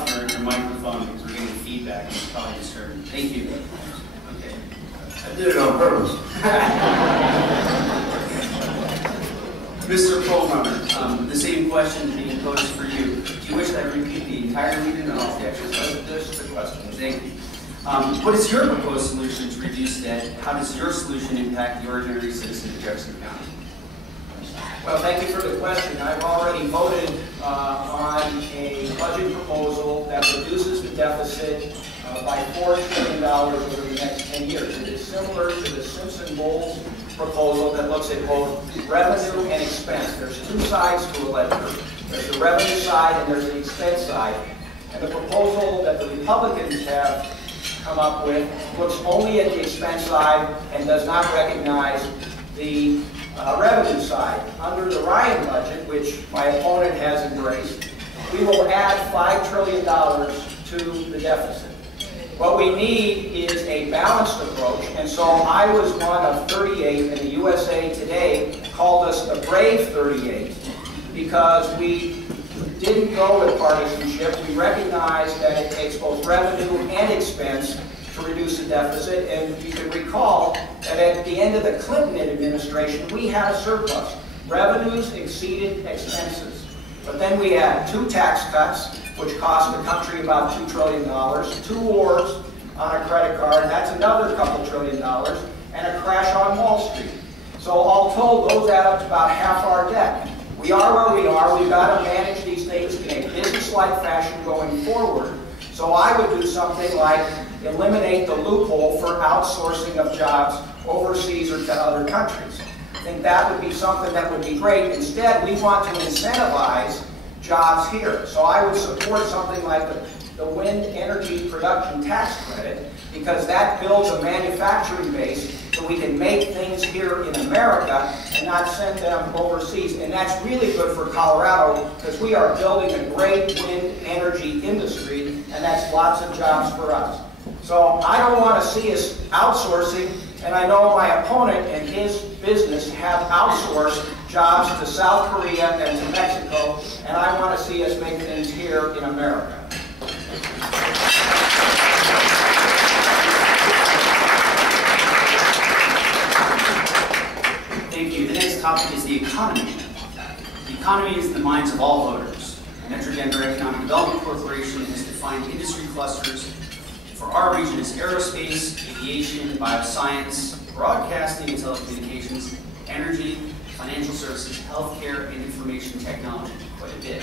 off your microphone because we're getting feedback and it's probably disturbing. Thank you. Okay. I did it on purpose. Mr. Perlmutter, the same question being posed for you. Do you wish that I repeat the entire meeting and all the exercise? There's the question. Thank you. What is your proposed solution to reduce debt? How does your solution impact the ordinary citizen of Jefferson County? Well, thank you for the question. I've already voted on a budget proposal that reduces the deficit by $4 trillion over the next 10 years. It is similar to the Simpson-Bowles proposal that looks at both revenue and expense. There's two sides to a ledger. There's the revenue side and there's the expense side. And the proposal that the Republicans have come up with looks only at the expense side and does not recognize the revenue side. Under the Ryan budget, which my opponent has embraced, we will add $5 trillion to the deficit. What we need is a balanced approach, and so I was one of 38, and the USA Today called us the Brave 38, because we didn't go with partisanship. We recognized that it takes both revenue and expense to reduce the deficit, and you can recall that at the end of the Clinton administration, we had a surplus. Revenues exceeded expenses. But then we had 2 tax cuts, which cost the country about $2 trillion, 2 wars on a credit card, that's another couple $2 trillion, and a crash on Wall Street. So all told, those add up to about half our debt. We are where we are. We've got to manage these things in a business-like fashion going forward. So I would do something like eliminate the loophole for outsourcing of jobs overseas or to other countries. I think that would be something that would be great. Instead, we want to incentivize jobs here. So I would support something like the wind energy production tax credit, because that builds a manufacturing base so we can make things here in America and not send them overseas. And that's really good for Colorado, because we are building a great wind energy industry, and that's lots of jobs for us. So I don't want to see us outsourcing, and I know my opponent and his business have outsourced jobs to South Korea and to Mexico, and I want to see us make things here in America. Thank you. The next topic is the economy. The economy is in the minds of all voters. Metro Denver Economic Development Corporation has defined industry clusters for our region as aerospace, aviation, bioscience, broadcasting and telecommunications, energy, financial services, healthcare, and information technology, quite a bit.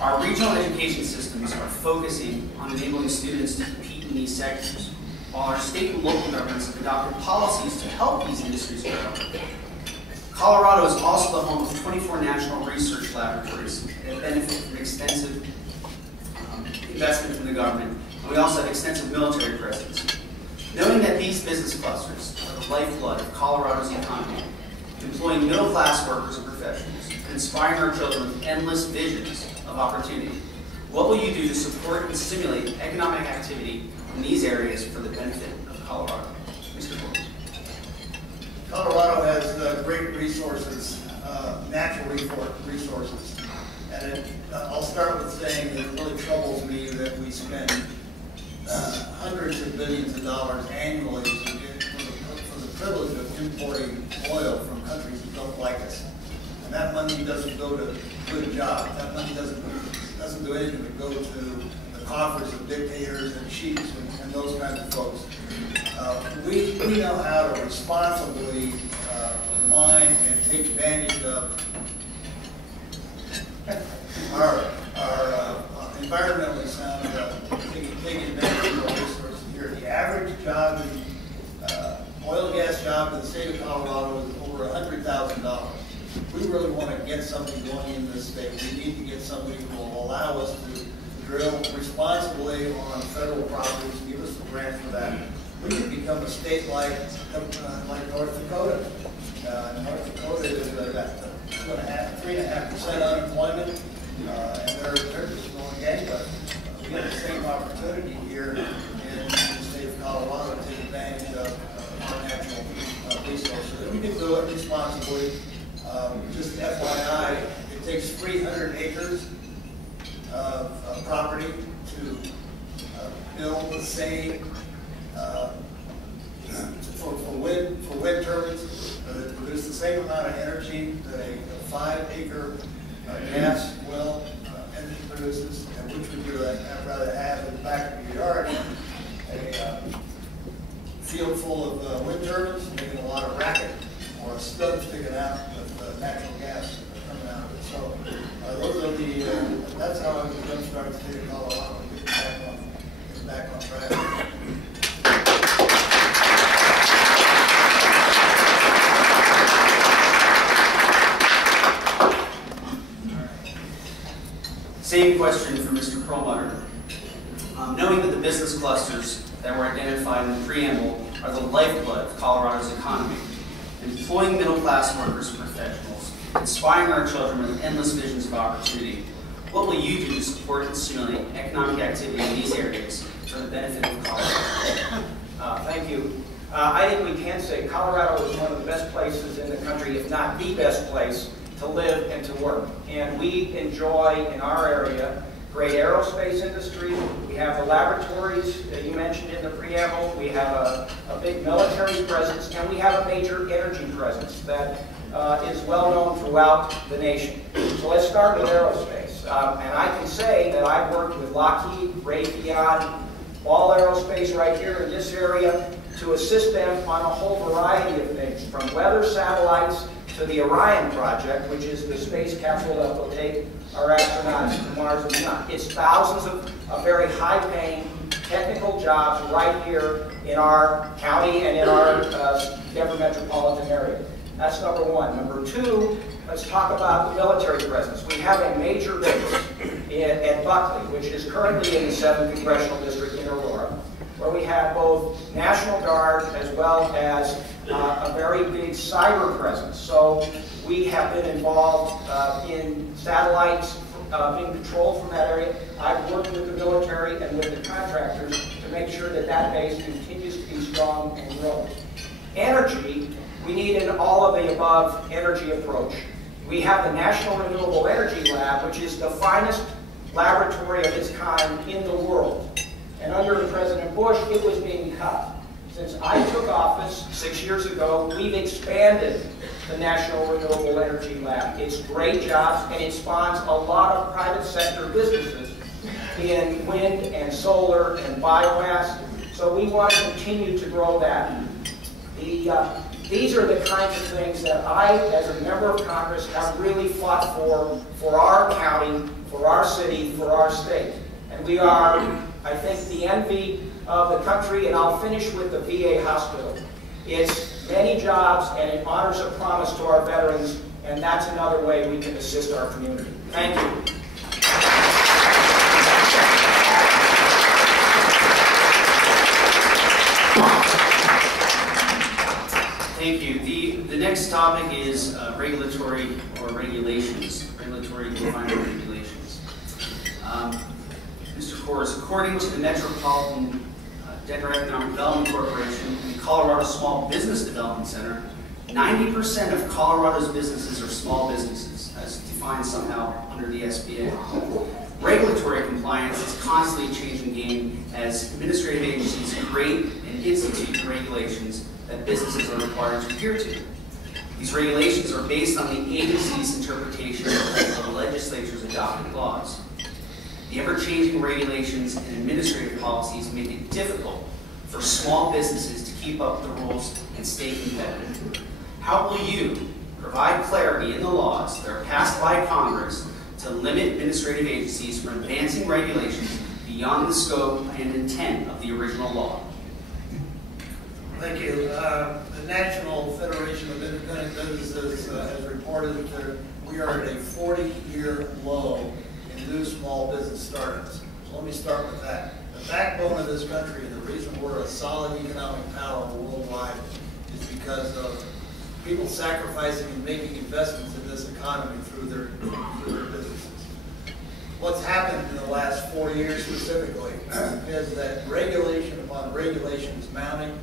Our regional education systems are focusing on enabling students to compete in these sectors, while our state and local governments have adopted policies to help these industries grow. Colorado is also the home of 24 national research laboratories that benefit from extensive investment from the government. And we also have extensive military presence. Knowing that these business clusters are the lifeblood of Colorado's economy, employing middle-class workers and professionals, and inspiring our children with endless visions of opportunity, what will you do to support and stimulate economic activity in these areas for the benefit of Colorado? Mr. Coors. Colorado has great resources, natural resources. And I'll start with saying that it really troubles me that we spend hundreds of billions of dollars annually for the privilege of importing oil from countries that don't like us. And that money doesn't go to good jobs. That money doesn't do anything but go to the coffers of dictators and chiefs and those kinds of folks. We know how to responsibly mine and take advantage of our environmentally sound, taking advantage of our resources here. The average job, oil and gas job in the state of Colorado is over $100,000. We really want to get something going in this state. We need to get somebody who will allow us to drill responsibly on federal properties, give us the grant for that. We could become a state like North Dakota. North Dakota is at 3.5% unemployment, and they're just going gangbusters. We have the same opportunity here in the state of Colorado to take advantage of our natural resources. We can do it responsibly. Just FYI, it takes 300 acres of property to build the same for wind turbines that produce the same amount of energy that a 5-acre gas well energy produces, and which would you rather have in the back of your yard? A field full of wind turbines making a lot of racket, or a stud sticking out with natural gas coming out of it. So those are the, that's how I would jumpstart the state of Colorado and get back on track. Same question for Mr. Perlmutter. Knowing that the business clusters that were identified in the preamble are the lifeblood of Colorado's economy, employing middle-class workers and professionals, inspiring our children with endless visions of opportunity, what will you do to support and stimulate economic activity in these areas for the benefit of Colorado? Thank you. I think we can say Colorado is one of the best places in the country, if not the best place, to live and to work. And we enjoy, in our area, great aerospace industry. We have the laboratories that you mentioned in the preamble. We have a big military presence, and we have a major energy presence that is well known throughout the nation. So let's start with aerospace. And I can say that I've worked with Lockheed, Raytheon, Ball Aerospace right here in this area to assist them on a whole variety of things, from weather satellites to the Orion project, which is the space capsule that will take our astronauts to Mars and beyond. It's thousands of very high-paying technical jobs right here in our county and in our Denver metropolitan area. That's number one. Number two, let's talk about the military presence. We have a major base at Buckley, which is currently in the 7th Congressional District in Aurora, where we have both National Guard as well as a very big cyber presence. So we have been involved in satellites being controlled from that area. I've worked with the military and with the contractors to make sure that that base continues to be strong and growing. Energy, we need an all of the above energy approach. We have the National Renewable Energy Lab, which is the finest laboratory of its kind in the world. And under President Bush, it was being cut. Since I took office 6 years ago, we've expanded the National Renewable Energy Lab. It's great jobs, and it spawns a lot of private sector businesses in wind and solar and biomass. So we want to continue to grow that. These are the kinds of things that I, as a member of Congress, have really fought for our county, for our city, for our state. And we are, I think, the envy of the country, and I'll finish with the VA hospital. It's many jobs, and it honors a promise to our veterans, and that's another way we can assist our community. Thank you. Thank you. The next topic is regulatory or regulations, regulatory defined regulations. Mr. Coors, according to the Metropolitan Denver Economic Development Corporation and Colorado Small Business Development Center, 90% of Colorado's businesses are small businesses, as defined somehow under the SBA. Regulatory compliance is constantly a changing game as administrative agencies create and institute regulations that businesses are required to adhere to. These regulations are based on the agency's interpretation of the legislature's adopted laws. The ever-changing regulations and administrative policies make it difficult for small businesses to keep up with the rules and stay competitive. How will you provide clarity in the laws that are passed by Congress to limit administrative agencies from advancing regulations beyond the scope and intent of the original law? Thank you. The National Federation of Independent Businesses has reported that we are at a 40-year low in new small business startups. So let me start with that. The backbone of this country, and the reason we're a solid economic power worldwide, is because of people sacrificing and making investments in this economy through their businesses. What's happened in the last 4 years specifically is that regulation upon regulation is mounting.